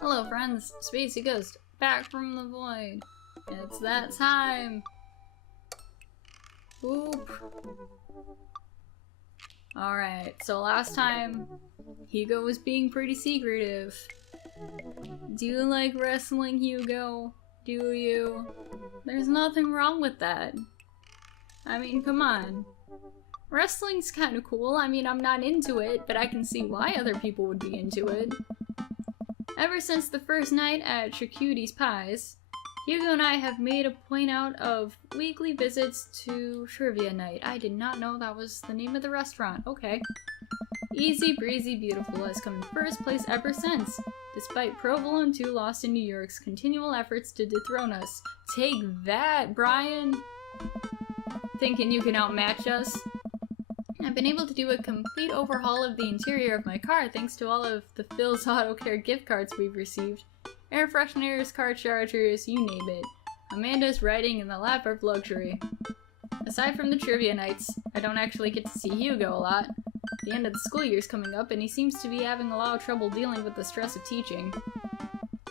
Hello friends, Spacey Ghost, back from the void. It's that time! Oop. Alright, so last time, Hugo was being pretty secretive. Do you like wrestling, Hugo? Do you? There's nothing wrong with that. I mean, come on. Wrestling's kinda cool. I mean, I'm not into it, but I can see why other people would be into it. Ever since the first night at Charcutie's Pies, Hugo and I have made a point out of weekly visits to Trivia Night. I did not know that was the name of the restaurant. Okay. Easy Breezy Beautiful has come in first place ever since, despite Provolone 2 Lost in New York's continual efforts to dethrone us. Take that, Brian! Thinking you can outmatch us? I've been able to do a complete overhaul of the interior of my car thanks to all of the Phil's Auto Care gift cards we've received. Air fresheners, car chargers, you name it. Amanda's riding in the lap of luxury. Aside from the trivia nights, I don't actually get to see Hugo a lot. The end of the school year's coming up and he seems to be having a lot of trouble dealing with the stress of teaching.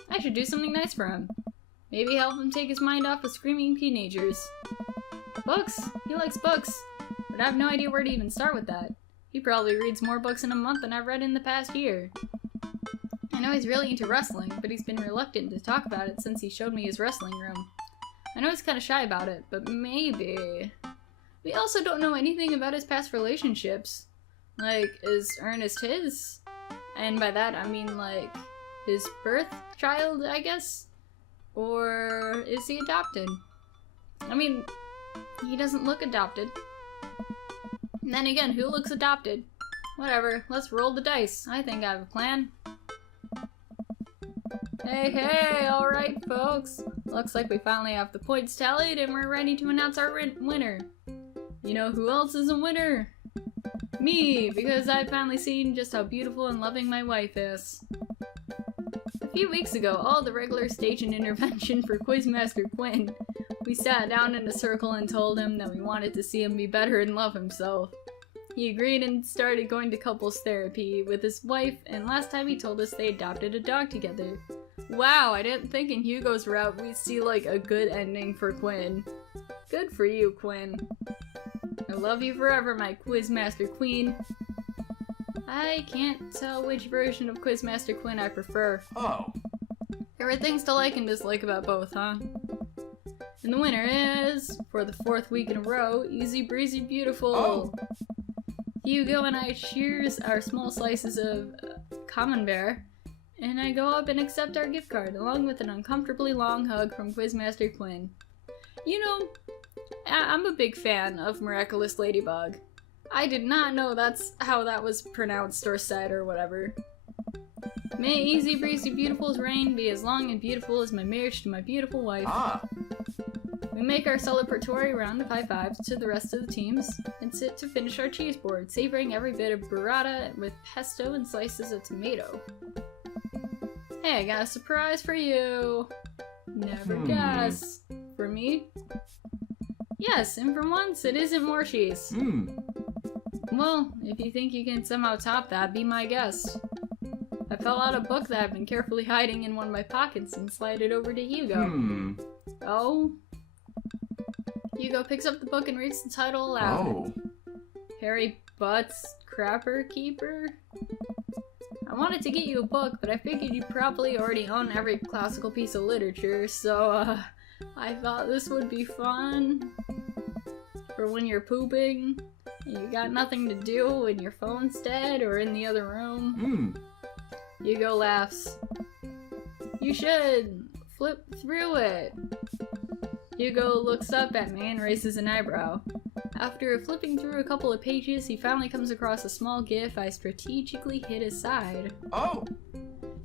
I should do something nice for him. Maybe help him take his mind off of screaming teenagers. Books! He likes books! But I have no idea where to even start with that. He probably reads more books in a month than I've read in the past year. I know he's really into wrestling, but he's been reluctant to talk about it since he showed me his wrestling room. I know he's kind of shy about it, but maybe... We also don't know anything about his past relationships. Like, is Ernest his? And by that I mean, like, his birth child, I guess? Or is he adopted? I mean, he doesn't look adopted. And then again, who looks adopted? Whatever, let's roll the dice. I think I have a plan. Hey, alright folks. Looks like we finally have the points tallied and we're ready to announce our winner. You know who else is a winner? Me, because I've finally seen just how beautiful and loving my wife is. A few weeks ago, all the regular station intervention for Quizmaster Quinn. We sat down in a circle and told him that we wanted to see him be better and love himself. He agreed and started going to couples therapy with his wife, and last time he told us they adopted a dog together. Wow, I didn't think in Hugo's route we'd see like a good ending for Quinn. Good for you, Quinn. I love you forever, my Quizmaster Queen. I can't tell which version of Quizmaster Quinn I prefer. Oh. There are things to like and dislike about both, huh? And the winner is, for the 4th week in a row, Easy Breezy Beautiful. Oh. Hugo and I cheers our small slices of camembert, and I go up and accept our gift card, along with an uncomfortably long hug from Quizmaster Quinn. You know, I'm a big fan of Miraculous Ladybug. I did not know that's how that was pronounced or said or whatever. May Easy Breezy Beautiful's reign be as long and beautiful as my marriage to my beautiful wife. Ah. We make our celebratory round of high fives to the rest of the teams and sit to finish our cheese board, savoring every bit of burrata with pesto and slices of tomato. Hey, I got a surprise for you! Never guess. For me? Yes, and for once, it isn't more cheese. Well, if you think you can somehow top that, be my guest. I fell out a book that I've been carefully hiding in one of my pockets and slide it over to Hugo. Oh? Hugo picks up the book and reads the title aloud. Oh. Harry Butt's Crapper Keeper? I wanted to get you a book, but I figured you probably already own every classical piece of literature, so I thought this would be fun. For when you're pooping, and you got nothing to do, and your phone's dead, or in the other room. Hugo laughs. You should flip through it. Hugo looks up at me and raises an eyebrow. After flipping through a couple of pages, he finally comes across a small gif I strategically hid aside. Oh!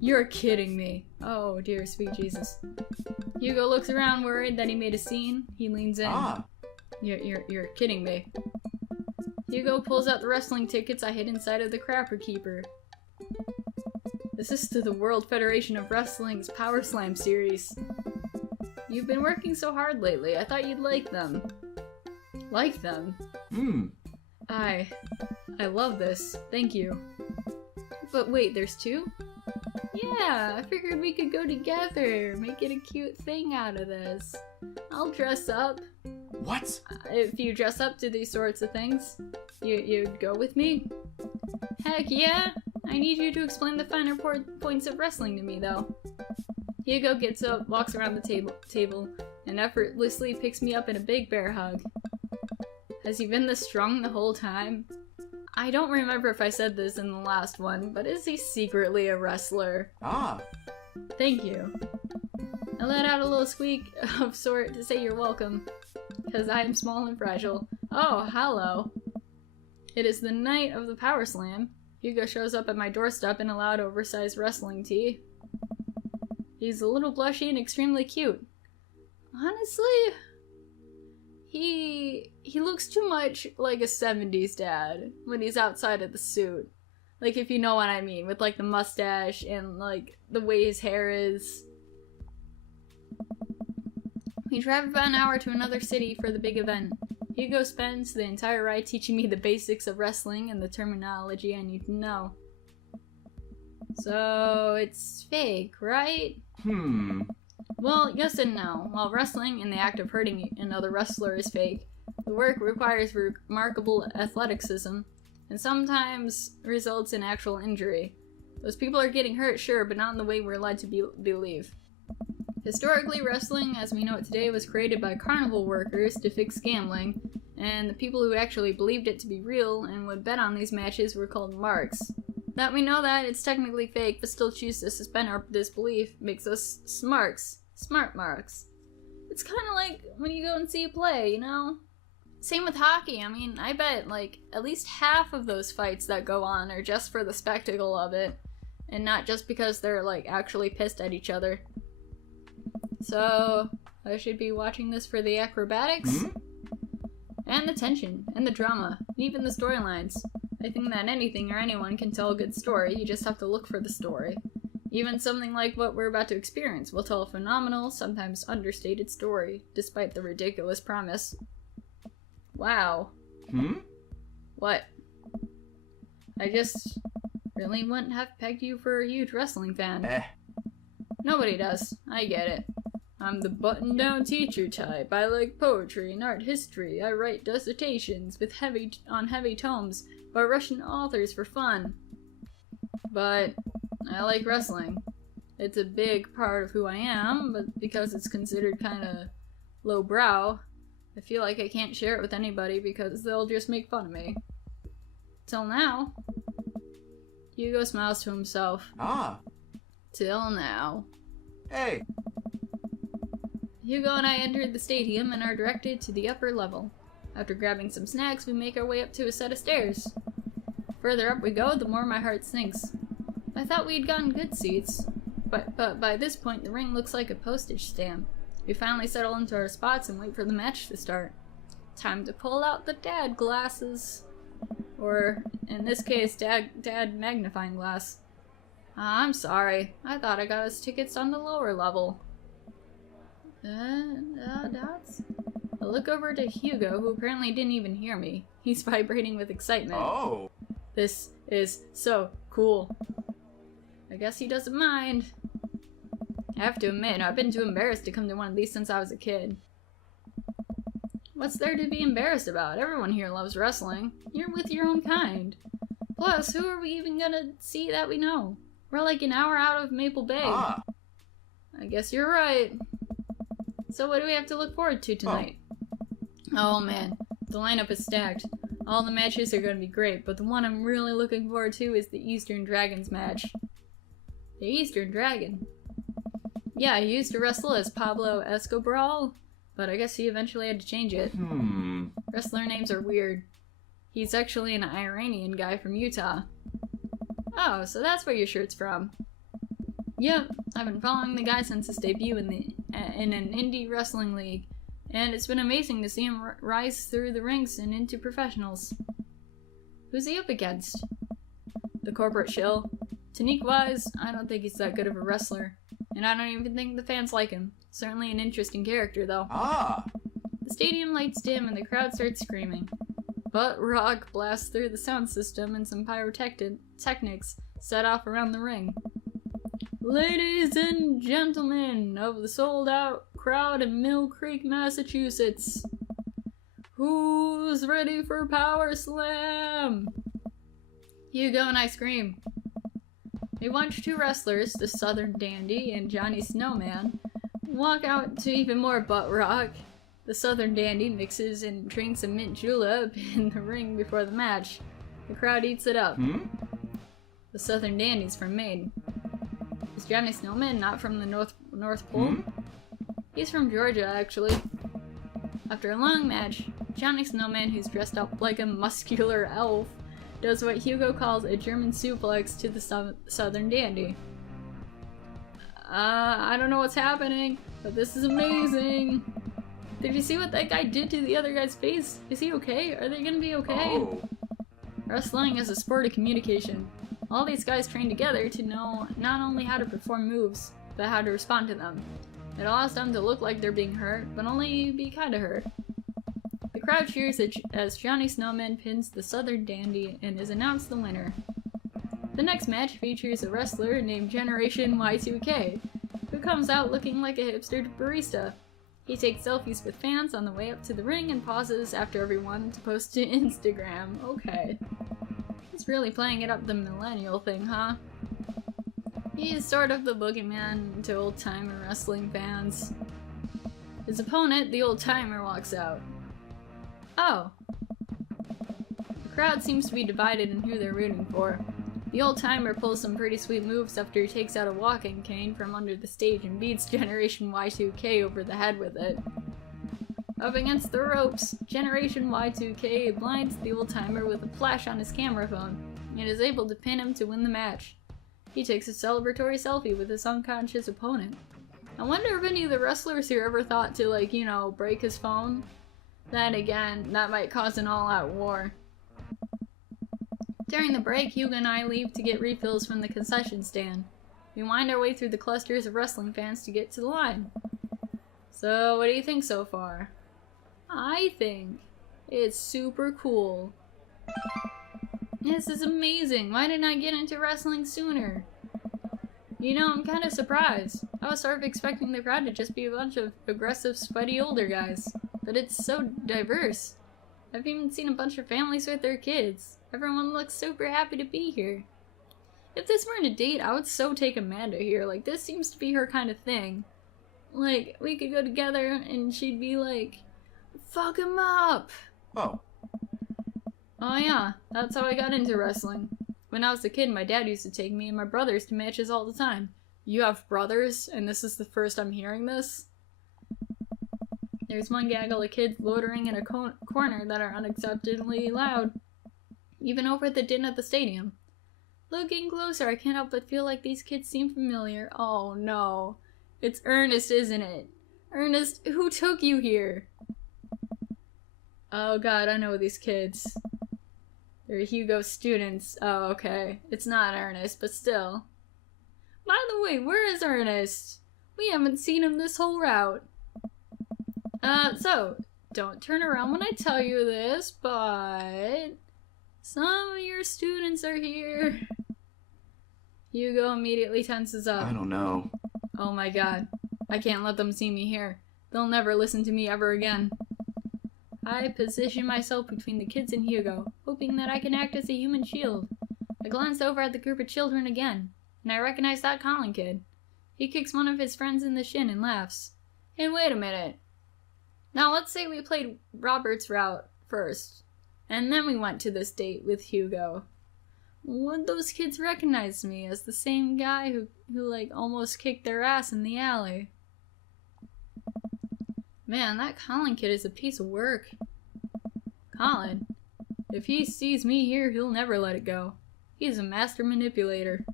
You're kidding me. Oh dear sweet Jesus. Hugo looks around worried that he made a scene. He leans in. Ah. You're kidding me. Hugo pulls out the wrestling tickets I hid inside of the Crapper Keeper. This is to the World Federation of Wrestling's Power Slam series. You've been working so hard lately, I thought you'd like them. Like them? I love this. Thank you. But wait, there's 2? Yeah, I figured we could go together, make it a cute thing out of this. I'll dress up. What? If you dress up to these sorts of things, you'd go with me? Heck yeah! I need you to explain the finer points of wrestling to me, though. Hugo gets up, walks around the table, and effortlessly picks me up in a big bear hug. Has he been this strong the whole time? I don't remember if I said this in the last one, but is he secretly a wrestler? Ah. Thank you. I let out a little squeak of sort to say you're welcome, because I am small and fragile. Oh, hello. It is the night of the Power Slam. Hugo shows up at my doorstep in a loud, oversized wrestling tee. He's a little blushy and extremely cute. Honestly, he looks too much like a 70s dad when he's outside of the suit. Like, if you know what I mean, with like the mustache and like the way his hair is. We drive about an hour to another city for the big event. Hugo spends the entire ride teaching me the basics of wrestling and the terminology I need to know. So, it's fake, right? Well, yes and no. While wrestling and the act of hurting another wrestler is fake, the work requires remarkable athleticism and sometimes results in actual injury. Those people are getting hurt, sure, but not in the way we're led to believe. Historically, wrestling as we know it today was created by carnival workers to fix gambling, and the people who actually believed it to be real and would bet on these matches were called marks. That we know that it's technically fake, but still choose to suspend our disbelief makes us smarks. Smart marks. It's kind of like when you go and see a play, you know? Same with hockey. I mean, I bet like at least half of those fights that go on are just for the spectacle of it, and not just because they're like actually pissed at each other. So, I should be watching this for the acrobatics, and the tension, and the drama, and even the storylines. I think that anything or anyone can tell a good story, you just have to look for the story. Even something like what we're about to experience will tell a phenomenal, sometimes understated story, despite the ridiculous premise. Wow. What? I just really wouldn't have pegged you for a huge wrestling fan. Nobody does. I get it. I'm the button-down teacher type. I like poetry and art history. I write dissertations on heavy tomes by Russian authors for fun. But I like wrestling. It's a big part of who I am, but because it's considered kinda lowbrow, I feel like I can't share it with anybody because they'll just make fun of me. Till now. Hugo smiles to himself. Till now. Hey. Hugo and I entered the stadium and are directed to the upper level. After grabbing some snacks, we make our way up to a set of stairs. Further up we go, the more my heart sinks. I thought we'd gotten good seats, but by this point the ring looks like a postage stamp. We finally settle into our spots and wait for the match to start. Time to pull out the dad glasses. Or, in this case, dad magnifying glass. I'm sorry. I thought I got us tickets on the lower level. Dots? I look over to Hugo, who apparently didn't even hear me. He's vibrating with excitement. Oh. This is so cool. I guess he doesn't mind. I have to admit, I've been too embarrassed to come to one of these since I was a kid. What's there to be embarrassed about? Everyone here loves wrestling. You're with your own kind. Plus, who are we even gonna see that we know? We're like an hour out of Maple Bay. I guess you're right. So what do we have to look forward to tonight? Oh man, the lineup is stacked. All the matches are going to be great, but the one I'm really looking forward to is the Eastern Dragons match. The Eastern Dragon? Yeah, he used to wrestle as Pablo Escobar, but I guess he eventually had to change it. Wrestler names are weird. He's actually an Iranian guy from Utah. Oh, so that's where your shirt's from. Yep, I've been following the guy since his debut in an indie wrestling league, and it's been amazing to see him rise through the ranks and into professionals. Who's he up against? The corporate shill. Technique-wise, I don't think he's that good of a wrestler, and I don't even think the fans like him. Certainly an interesting character, though. The stadium lights dim and the crowd starts screaming. Butt rock blasts through the sound system and some pyrotechnics set off around the ring. Ladies and gentlemen of the sold-out crowd in Mill Creek, Massachusetts, who's ready for Power Slam? Hugo and I scream. We watch two wrestlers, the Southern Dandy and Johnny Snowman, walk out to even more butt rock. The Southern Dandy mixes and drinks a mint julep in the ring before the match. The crowd eats it up. The Southern Dandy's from Maine. Is Johnny Snowman not from the North Pole? He's from Georgia, actually. After a long match, Johnny Snowman, who's dressed up like a muscular elf, does what Hugo calls a German suplex to the Southern Dandy. I don't know what's happening, but this is amazing. Did you see what that guy did to the other guy's face? Is he okay? Are they gonna be okay? Oh. Wrestling is a sport of communication. All these guys train together to know not only how to perform moves, but how to respond to them. It allows them to look like they're being hurt, but only be kinda hurt. The crowd cheers as Johnny Snowman pins the Southern Dandy and is announced the winner. The next match features a wrestler named Generation Y2K, who comes out looking like a hipster barista. He takes selfies with fans on the way up to the ring and pauses after everyone to post to Instagram. Okay. He's really playing it up the millennial thing, huh? He is sort of the boogeyman to old-timer wrestling fans. His opponent, the old-timer, walks out. Oh. The crowd seems to be divided in who they're rooting for. The old-timer pulls some pretty sweet moves after he takes out a walking cane from under the stage and beats Generation Y2K over the head with it. Up against the ropes, Generation Y2K blinds the old-timer with a flash on his camera phone and is able to pin him to win the match. He takes a celebratory selfie with his unconscious opponent. I wonder if any of the wrestlers here ever thought to, like, you know, break his phone? Then again, that might cause an all-out war. During the break, Hugo and I leave to get refills from the concession stand. We wind our way through the clusters of wrestling fans to get to the line. So, what do you think so far? I think it's super cool. This is amazing. Why didn't I get into wrestling sooner? You know, I'm kind of surprised. I was sort of expecting the crowd to just be a bunch of aggressive, sweaty older guys. But it's so diverse. I've even seen a bunch of families with their kids. Everyone looks super happy to be here. If this weren't a date, I would so take Amanda here. Like, this seems to be her kind of thing. Like, we could go together and she'd be like, fuck him up! Oh. Oh yeah, that's how I got into wrestling. When I was a kid, my dad used to take me and my brothers to matches all the time. You have brothers, and this is the first I'm hearing this? There's one gaggle of kids loitering in a corner that are unacceptably loud. Even over at the din at the stadium. Looking closer, I can't help but feel like these kids seem familiar. Oh no. It's Ernest, isn't it? Ernest, who took you here? Oh god, I know these kids. They're Hugo students. Oh, okay. It's not Ernest, but still. By the way, where is Ernest? We haven't seen him this whole route. So, don't turn around when I tell you this, but some of your students are here. Hugo immediately tenses up. I don't know. Oh my god. I can't let them see me here. They'll never listen to me ever again. I position myself between the kids and Hugo, hoping that I can act as a human shield. I glance over at the group of children again, and I recognize that Colin kid. He kicks one of his friends in the shin and laughs. Hey, wait a minute. Now let's say we played Robert's route first, and then we went to this date with Hugo. Would those kids recognize me as the same guy who like almost kicked their ass in the alley? Man, that Colin kid is a piece of work. Colin, if he sees me here, he'll never let it go. He's a master manipulator.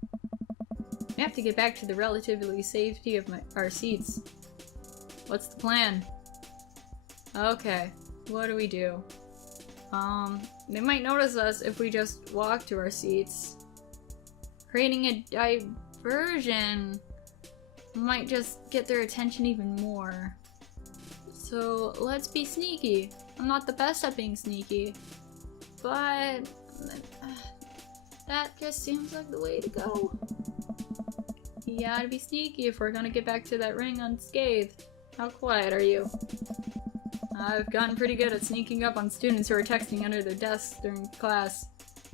We have to get back to the relatively safety of our seats. What's the plan? Okay, what do we do? They might notice us if we just walk to our seats. Creating a diversion might just get their attention even more. So let's be sneaky. I'm not the best at being sneaky, but that just seems like the way to go. You gotta be sneaky if we're gonna get back to that ring unscathed. How quiet are you? I've gotten pretty good at sneaking up on students who are texting under their desks during class,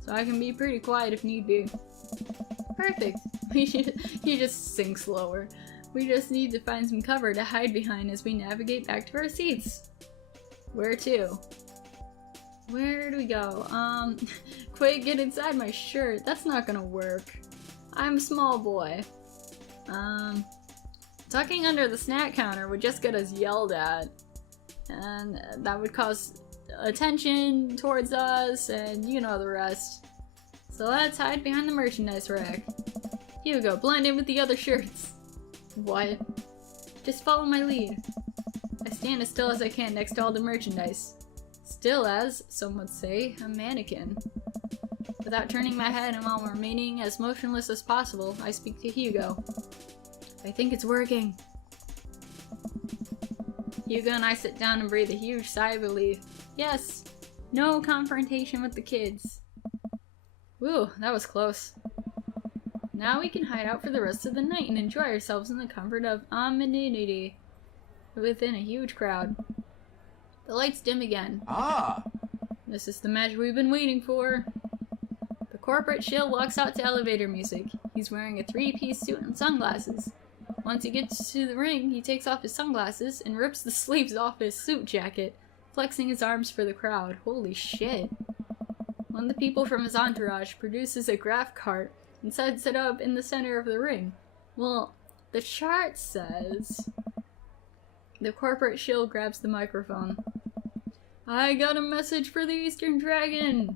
so I can be pretty quiet if need be. Perfect. You just sink slower. We just need to find some cover to hide behind as we navigate back to our seats. Where to? Where do we go? Quit, get inside my shirt. That's not gonna work. I'm a small boy. Tucking under the snack counter would just get us yelled at. And that would cause attention towards us, and you know the rest. So let's hide behind the merchandise rack. Hugo, blend in with the other shirts. What? Just follow my lead. I stand as still as I can next to all the merchandise. Still as, some would say, a mannequin. Without turning my head and while remaining as motionless as possible, I speak to Hugo. I think it's working. Hugo and I sit down and breathe a huge sigh of relief. Yes, no confrontation with the kids. Woo, that was close. Now we can hide out for the rest of the night and enjoy ourselves in the comfort of anonymity within a huge crowd. The lights dim again. Ah! This is the magic we've been waiting for. The corporate shill walks out to elevator music. He's wearing a three-piece suit and sunglasses. Once he gets to the ring, he takes off his sunglasses and rips the sleeves off his suit jacket, flexing his arms for the crowd. Holy shit. One of the people from his entourage produces a graph cart and sets it up in the center of the ring. Well, the chart says... The corporate shill grabs the microphone. I got a message for the Eastern Dragon!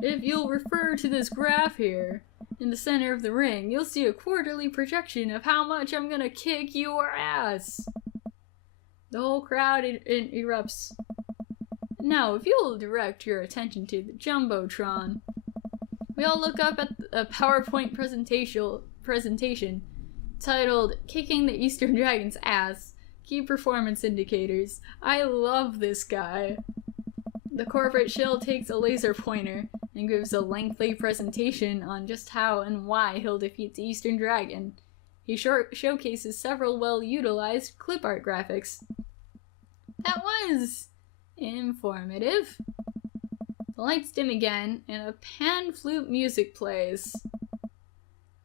If you'll refer to this graph here, in the center of the ring, you'll see a quarterly projection of how much I'm gonna kick your ass! The whole crowd erupts. Now, if you'll direct your attention to the Jumbotron, we all look up at a PowerPoint presentation titled Kicking the Eastern Dragon's Ass, Key Performance Indicators. I love this guy. The corporate shill takes a laser pointer and gives a lengthy presentation on just how and why he'll defeat the Eastern Dragon. He showcases several well-utilized clip art graphics. That was informative. The lights dim again, and a pan flute music plays.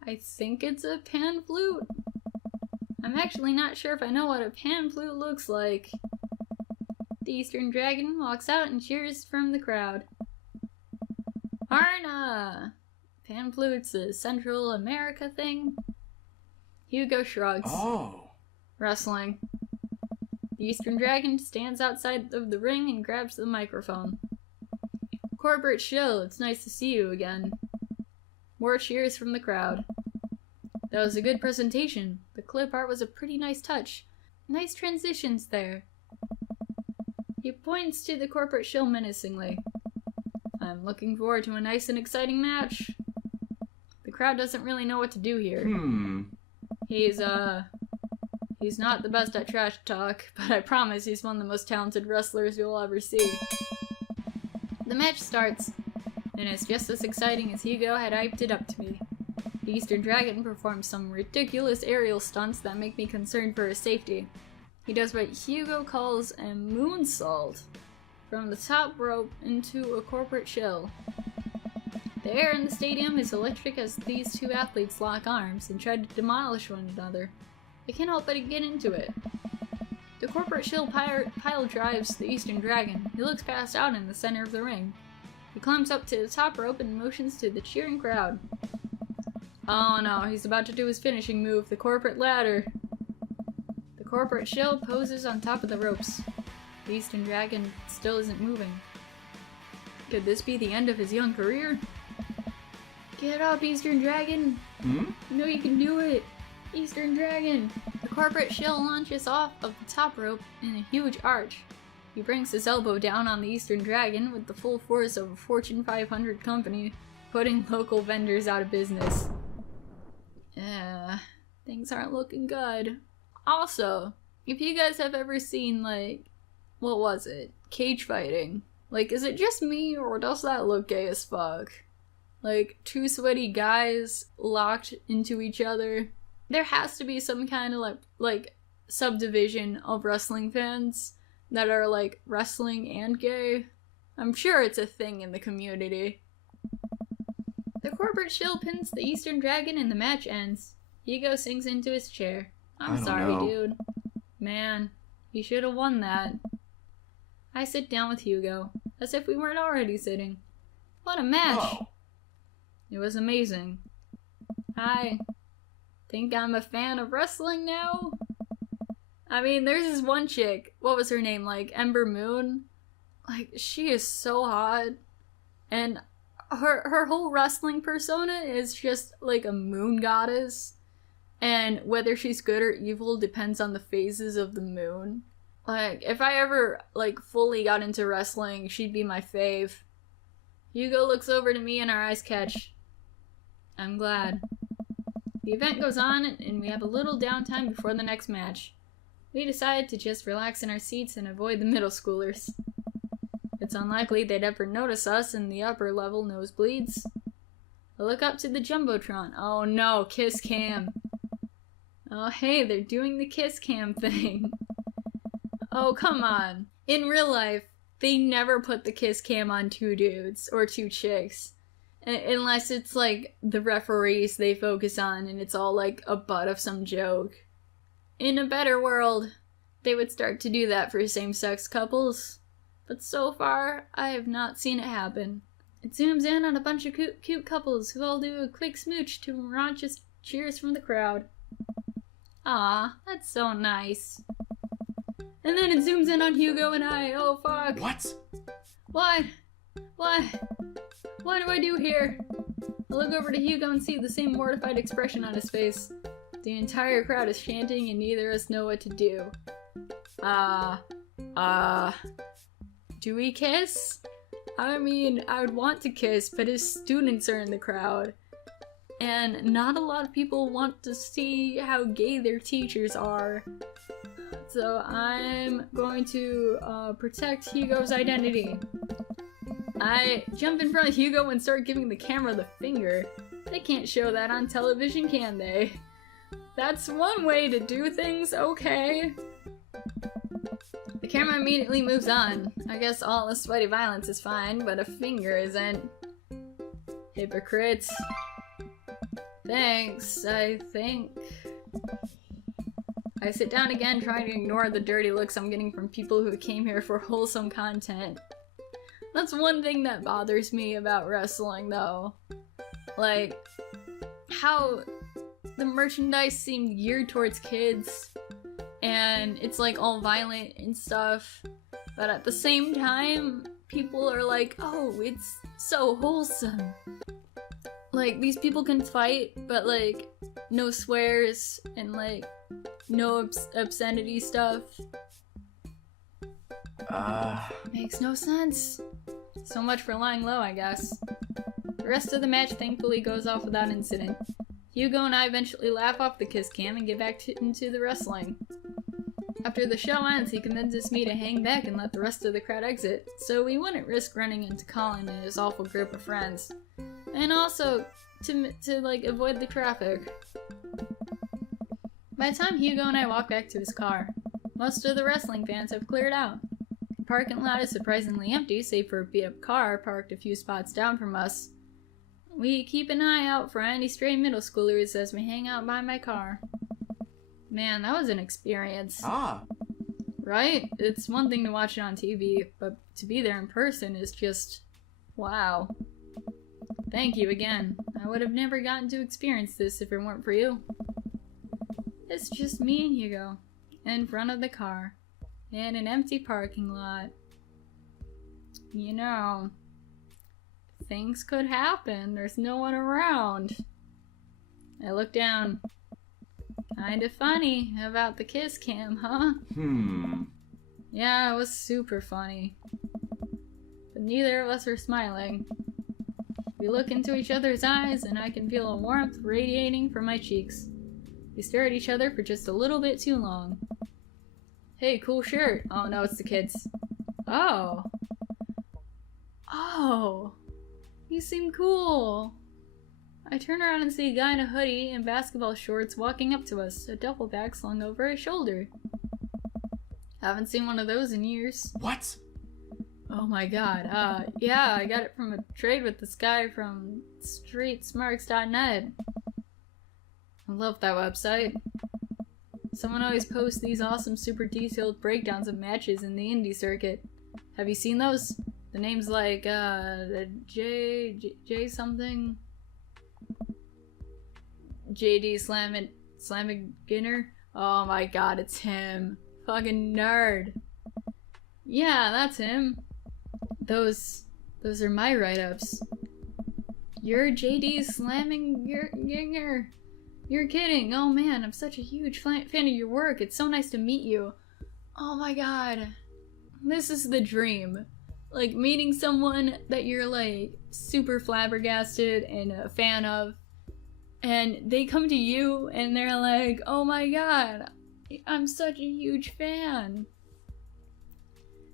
I think it's a pan flute. I'm actually not sure if I know what a pan flute looks like. The Eastern Dragon walks out and cheers from the crowd. Arna! Pan flute's a Central America thing? Hugo shrugs. Oh. Wrestling. The Eastern Dragon stands outside of the ring and grabs the microphone. Corporate shill, it's nice to see you again. More cheers from the crowd. That was a good presentation. The clip art was a pretty nice touch. Nice transitions there. He points to the corporate shill menacingly. I'm looking forward to a nice and exciting match. The crowd doesn't really know what to do here. He's not the best at trash talk, but I promise he's one of the most talented wrestlers you'll ever see. The match starts, and it's just as exciting as Hugo had hyped it up to be. The Eastern Dragon performs some ridiculous aerial stunts that make me concerned for his safety. He does what Hugo calls a moonsault from the top rope into a corporate shill. The air in the stadium is electric as these two athletes lock arms and try to demolish one another. I can't help but get into it. The corporate shill pile drives the Eastern Dragon. He looks passed out in the center of the ring. He climbs up to the top rope and motions to the cheering crowd. Oh no, he's about to do his finishing move, the corporate ladder. The corporate shill poses on top of the ropes. The Eastern Dragon still isn't moving. Could this be the end of his young career? Get up, Eastern Dragon! You know you can do it! Eastern Dragon! The corporate shill launches off of the top rope in a huge arch. He brings his elbow down on the Eastern Dragon with the full force of a Fortune 500 company, putting local vendors out of business. Things aren't looking good. Also, if you guys have ever seen, like, what was it? Cage fighting. Like, is it just me, or does that look gay as fuck? Like, two sweaty guys locked into each other. there has to be some kind of like subdivision of wrestling fans that are like wrestling and gay. I'm sure it's a thing in the community. The corporate shill pins the Eastern Dragon and the match ends. Hugo sinks into his chair. I'm sorry, dude. Man, he should have won that. I sit down with Hugo, as if we weren't already sitting. What a match! Whoa. It was amazing. I think I'm a fan of wrestling now. I mean, there's this one chick. What was her name? Like, Ember Moon? Like, she is so hot. And her whole wrestling persona is just like a moon goddess. And whether she's good or evil depends on the phases of the moon. Like, if I ever, like, fully got into wrestling, she'd be my fave. Hugo looks over to me and our eyes catch. I'm glad. The event goes on, and we have a little downtime before the next match. We decided to just relax in our seats and avoid the middle schoolers. It's unlikely they'd ever notice us in the upper level nosebleeds. I look up to the Jumbotron. Oh no, kiss cam. Oh hey, they're doing the kiss cam thing. Oh, come on. In real life, they never put the kiss cam on two dudes or two chicks. Unless it's like the referees they focus on and it's all like a butt of some joke. In a better world, they would start to do that for same-sex couples. But so far, I have not seen it happen. It zooms in on a bunch of cute couples who all do a quick smooch to raunchous cheers from the crowd. Aw, that's so nice. And then it zooms in on Hugo and I. Oh, fuck. What? What? What do I do here? I look over to Hugo and see the same mortified expression on his face. The entire crowd is chanting and neither of us know what to do. Do we kiss? I mean, I would want to kiss, but his students are in the crowd. And not a lot of people want to see how gay their teachers are. So I'm going to protect Hugo's identity. I jump in front of Hugo and start giving the camera the finger. They can't show that on television, can they? That's one way to do things, okay? The camera immediately moves on. I guess all the sweaty violence is fine, but a finger isn't. Hypocrites. Thanks, I think. I sit down again, trying to ignore the dirty looks I'm getting from people who came here for wholesome content. That's one thing that bothers me about wrestling, though. Like, how the merchandise seemed geared towards kids, and it's like all violent and stuff, but at the same time, people are like, oh, it's so wholesome. Like, these people can fight, but like, no swears, and like, no obscenity stuff. Makes no sense. So much for lying low, I guess. The rest of the match thankfully goes off without incident. Hugo and I eventually laugh off the kiss cam and get back into the wrestling. After the show ends, he convinces me to hang back and let the rest of the crowd exit, so we wouldn't risk running into Colin and his awful group of friends. And also, to like, avoid the traffic. By the time Hugo and I walk back to his car, most of the wrestling fans have cleared out. The parking lot is surprisingly empty, save for a beat-up car parked a few spots down from us. We keep an eye out for any stray middle schoolers as we hang out by my car. Man, that was an experience. Right? It's one thing to watch it on TV, but to be there in person is just... wow. Thank you again. I would have never gotten to experience this if it weren't for you. It's just me and Hugo, in front of the car, in an empty parking lot. You know, things could happen. There's no one around. I look down. Kinda funny about the kiss cam, huh? Yeah, it was super funny. But neither of us are smiling. We look into each other's eyes, and I can feel a warmth radiating from my cheeks. We stare at each other for just a little bit too long. Hey, cool shirt. Oh no, it's the kids. Oh. Oh. You seem cool. I turn around and see a guy in a hoodie and basketball shorts walking up to us, a duffel bag slung over his shoulder. Haven't seen one of those in years. What? Oh my god, yeah, I got it from a trade with this guy from streetsmarks.net. I love that website. Someone always posts these awesome super detailed breakdowns of matches in the indie circuit. Have you seen those? The name's like, J something? JD Slammiginner? Oh my god, it's him. Fucking nerd. Yeah, that's him. Those are my write-ups. You're JD Slammiginner. You're kidding. Oh man, I'm such a huge fan of your work. It's so nice to meet you. Oh my god. This is the dream. Like, meeting someone that you're, like, super flabbergasted and a fan of, and they come to you and they're like, oh my god, I'm such a huge fan.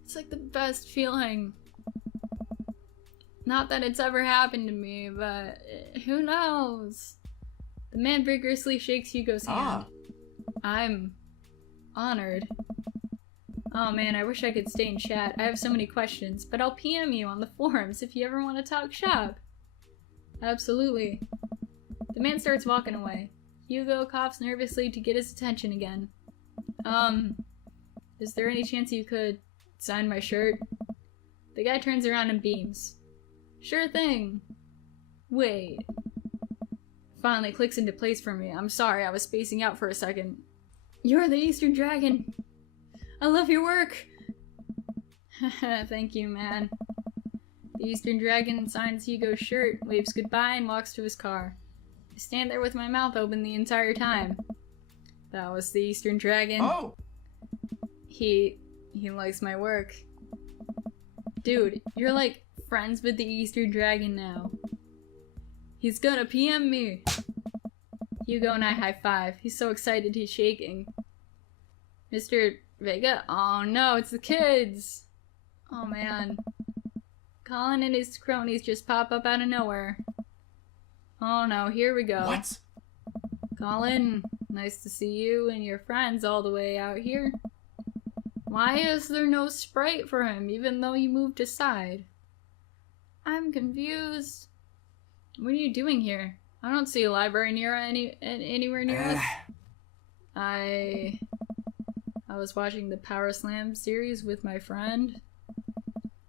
It's like the best feeling. Not that it's ever happened to me, but who knows? The man vigorously shakes Hugo's hand. I'm honored. Oh man, I wish I could stay in chat. I have so many questions, but I'll PM you on the forums if you ever want to talk shop. Absolutely. The man starts walking away. Hugo coughs nervously to get his attention again. Is there any chance you could sign my shirt? The guy turns around and beams. Sure thing. Wait. Finally clicks into place for me. I'm sorry, I was spacing out for a second. You're the Eastern Dragon. I love your work. Thank you, man. The Eastern Dragon signs Hugo's shirt, waves goodbye, and walks to his car. I stand there with my mouth open the entire time. That was the Eastern Dragon. Oh! He likes my work. Dude, you're like friends with the Eastern Dragon now. He's gonna PM me. Hugo and I high five. He's so excited he's shaking. Mr. Vega? Oh no, it's the kids! Oh man. Colin and his cronies just pop up out of nowhere. Oh no, here we go. What? Colin, nice to see you and your friends all the way out here. Why is there no Sprite for him, even though you moved aside? I'm confused. What are you doing here? I don't see a library near anywhere near us. I was watching the Power Slam series with my friend.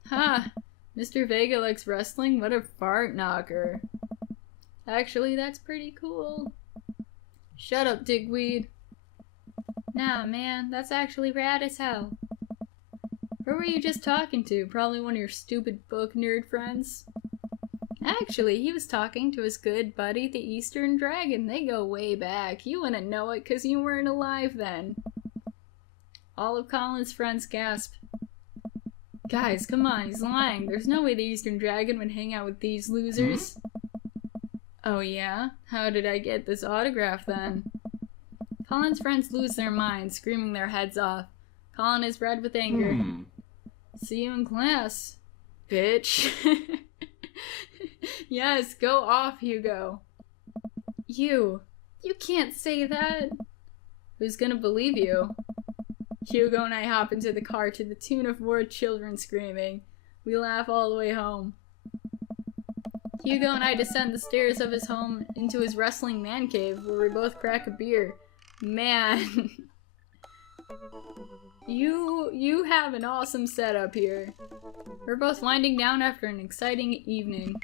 Ha! Mr. Vega likes wrestling? What a fart knocker. Actually, that's pretty cool. Shut up, digweed. Nah, man, that's actually rad as hell. Who were you just talking to? Probably one of your stupid book nerd friends? Actually, he was talking to his good buddy, the Eastern Dragon. They go way back. You wouldn't know it because you weren't alive then. All of Colin's friends gasp. Guys, come on, he's lying. There's no way the Eastern Dragon would hang out with these losers. Oh yeah? How did I get this autograph then? Colin's friends lose their minds, screaming their heads off. Colin is red with anger. See you in class, bitch. Yes, go off, Hugo. You can't say that. Who's gonna believe you? Hugo and I hop into the car to the tune of more children screaming. We laugh all the way home. Hugo and I descend the stairs of his home into his wrestling man cave where we both crack a beer. Man. You have an awesome setup here. We're both winding down after an exciting evening.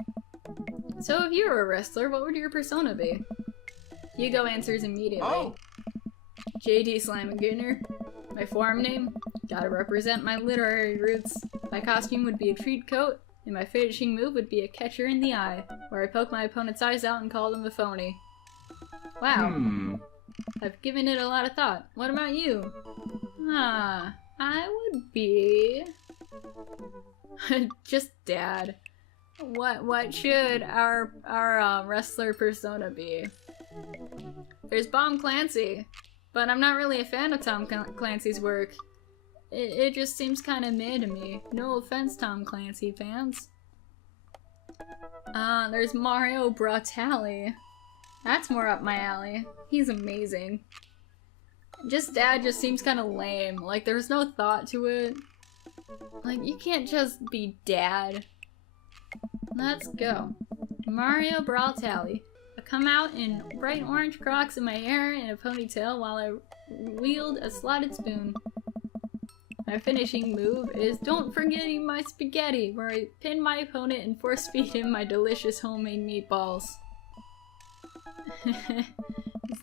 So if you were a wrestler, what would your persona be? Hugo answers immediately. Oh. JD Slammiginner. My forum name? Gotta represent my literary roots. My costume would be a treat coat, and my finishing move would be a catcher in the eye, where I poke my opponent's eyes out and call them a phony. Wow. I've given it a lot of thought. What about you? I would be... just Dad. What should our wrestler persona be? There's Bomb Clancy, but I'm not really a fan of Tom Clancy's work. It just seems kind of meh to me. No offense, Tom Clancy fans. There's Mario Brutali. That's more up my alley. He's amazing. Dad just seems kind of lame. Like, there's no thought to it. Like, you can't just be Dad. Let's go. Mario Brutali. I come out in bright orange Crocs in my hair and a ponytail while I wield a slotted spoon. My finishing move is don't forget eating my spaghetti, where I pin my opponent and force feed him my delicious homemade meatballs. Is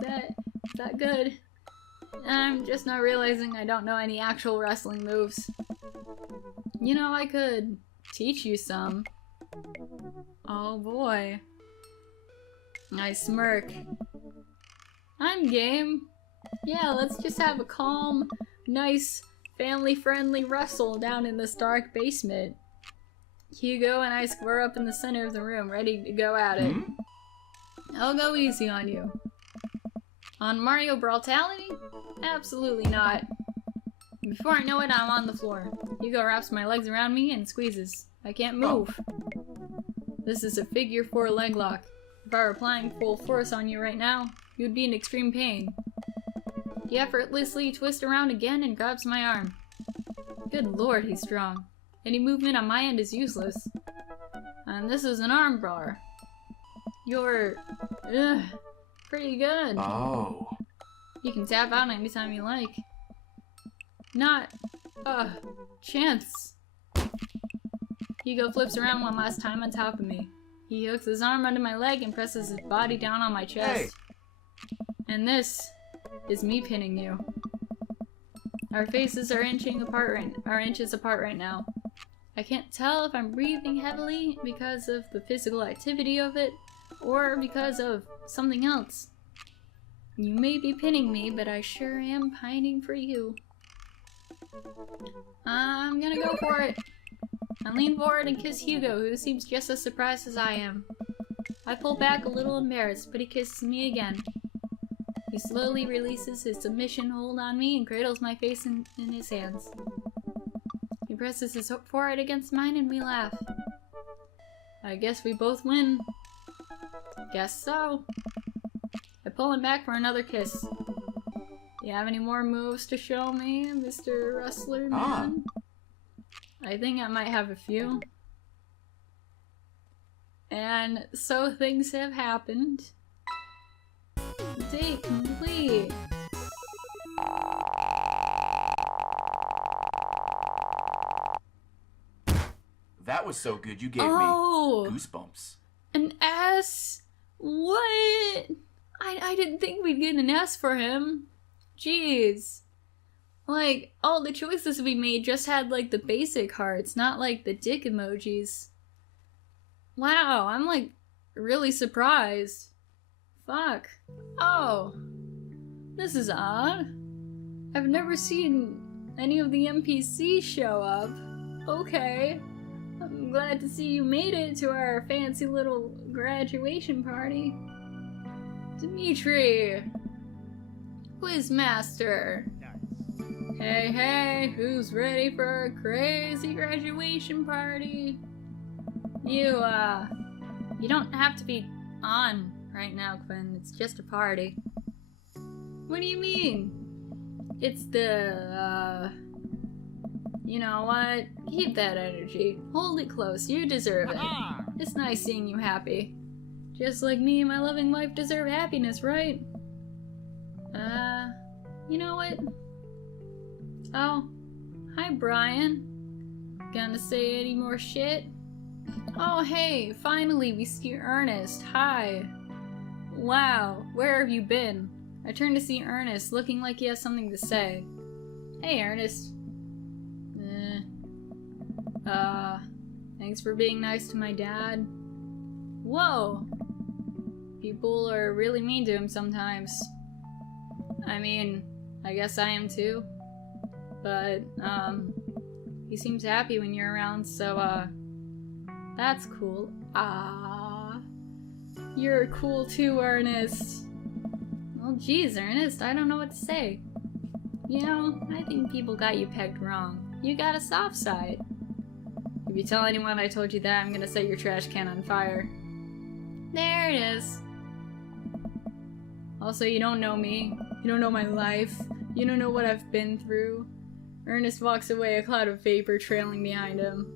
that good? I'm just not realizing I don't know any actual wrestling moves. You know, I could teach you some. Oh boy. I smirk. I'm game. Yeah, let's just have a calm, nice, family-friendly wrestle down in this dark basement. Hugo and I square up in the center of the room, ready to go at it. I'll go easy on you. On Mario Brutality? Absolutely not. Before I know it, I'm on the floor. Hugo wraps my legs around me and squeezes. I can't move. This is a figure 4 leg lock. If I were applying full force on you right now, you would be in extreme pain. He effortlessly twists around again and grabs my arm. Good lord, he's strong. Any movement on my end is useless. And this is an arm bar. You're... pretty good. Oh. You can tap out anytime you like. Not... chance. Hugo flips around one last time on top of me. He hooks his arm under my leg and presses his body down on my chest. Hey. And this is me pinning you. Our faces are inches apart right now. I can't tell if I'm breathing heavily because of the physical activity of it, or because of something else. You may be pinning me, but I sure am pining for you. I'm gonna go for it. I lean forward and kiss Hugo, who seems just as surprised as I am. I pull back a little embarrassed, but he kisses me again. He slowly releases his submission hold on me and cradles my face in his hands. He presses his forehead against mine and we laugh. I guess we both win. Guess so. I pull him back for another kiss. You have any more moves to show me, Mr. Wrestler Man? I think I might have a few. And so things have happened. Date complete. That was so good you gave me goosebumps. An S? What? I didn't think we'd get an S for him. Jeez. Like, all the choices we made just had, like, the basic hearts, not, like, the dick emojis. Wow, I'm, like, really surprised. Fuck. Oh. This is odd. I've never seen any of the NPCs show up. Okay. I'm glad to see you made it to our fancy little graduation party. Dimitri. Quizmaster. Hey, who's ready for a crazy graduation party? You don't have to be on right now, Quinn. It's just a party. What do you mean? It's the, you know what? Keep that energy. Hold it close. You deserve it. It's nice seeing you happy. Just like me and my loving wife deserve happiness, right? You know what? Oh, hi Brian. Gonna say any more shit? Oh hey, finally we see Ernest. Hi. Wow, where have you been? I turn to see Ernest, looking like he has something to say. Hey Ernest. Thanks for being nice to my dad. Whoa. People are really mean to him sometimes. I mean, I guess I am too. But, he seems happy when you're around, so, that's cool. You're cool too, Ernest. Well, geez, Ernest, I don't know what to say. You know, I think people got you pegged wrong. You got a soft side. If you tell anyone I told you that, I'm gonna set your trash can on fire. There it is. Also, you don't know me. You don't know my life. You don't know what I've been through. Ernest walks away, a cloud of vapor trailing behind him.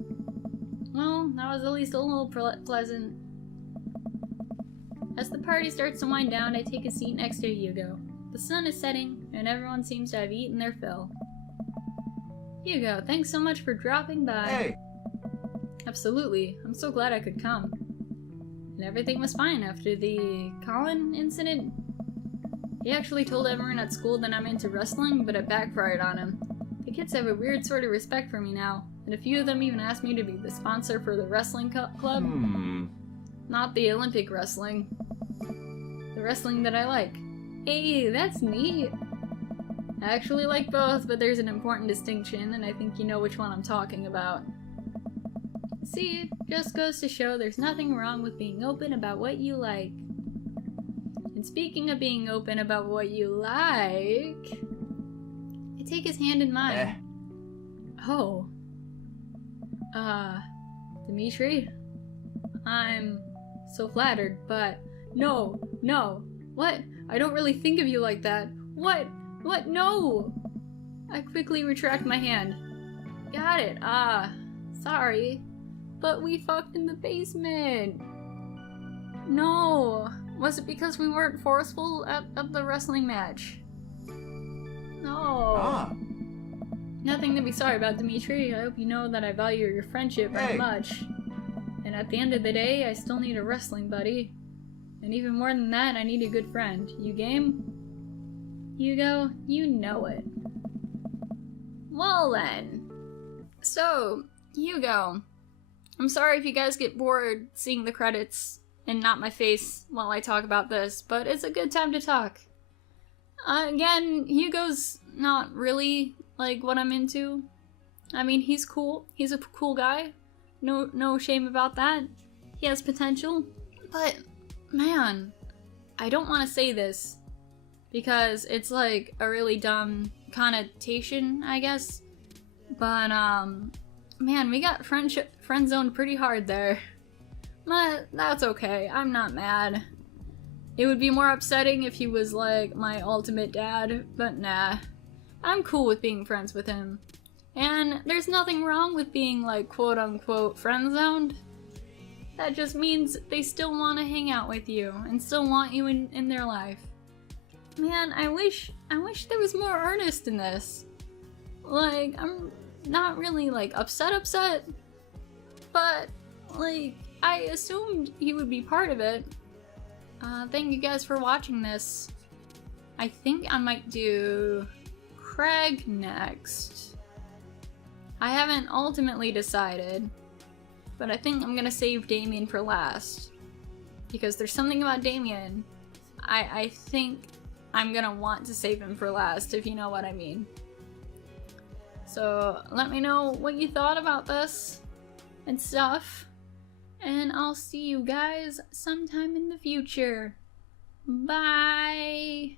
Well, that was at least a little pleasant. As the party starts to wind down, I take a seat next to Hugo. The sun is setting, and everyone seems to have eaten their fill. Hugo, thanks so much for dropping by. Hey! Absolutely. I'm so glad I could come. And everything was fine after the Colin incident. He actually told everyone at school that I'm into wrestling, but it backfired on him. The kids have a weird sort of respect for me now, and a few of them even asked me to be the sponsor for the wrestling club. Not the Olympic wrestling. The wrestling that I like. Hey, that's neat. I actually like both, but there's an important distinction, and I think you know which one I'm talking about. See, it just goes to show there's nothing wrong with being open about what you like. And speaking of being open about what you like, I take his hand in mine. Oh. Dimitri? I'm so flattered, but no. What? I don't really think of you like that. What? No! I quickly retract my hand. Got it. Sorry. But we fucked in the basement. No. Was it because we weren't forceful at the wrestling match? No. Nothing to be sorry about, Dimitri. I hope you know that I value your friendship very much. And at the end of the day, I still need a wrestling buddy. And even more than that, I need a good friend. You game? Hugo, you know it. Well then. So, Hugo. I'm sorry if you guys get bored seeing the credits and not my face while I talk about this, but it's a good time to talk. Again, Hugo's not really like what I'm into. I mean, he's cool. He's a cool guy. No shame about that. He has potential. But, man, I don't want to say this because it's like a really dumb connotation, I guess. But, man, we got friend zoned pretty hard there. But that's okay. I'm not mad. It would be more upsetting if he was like my ultimate dad, but nah. I'm cool with being friends with him. And there's nothing wrong with being like quote unquote friend zoned. That just means they still want to hang out with you and still want you in their life. Man, I wish there was more Ernest in this. Like, I'm not really like upset, but like I assumed he would be part of it. Thank you guys for watching this. I think I might do Craig next. I haven't ultimately decided, but I think I'm gonna save Damien for last. Because there's something about Damien, I think I'm gonna want to save him for last, if you know what I mean. So let me know what you thought about this and stuff. And I'll see you guys sometime in the future. Bye!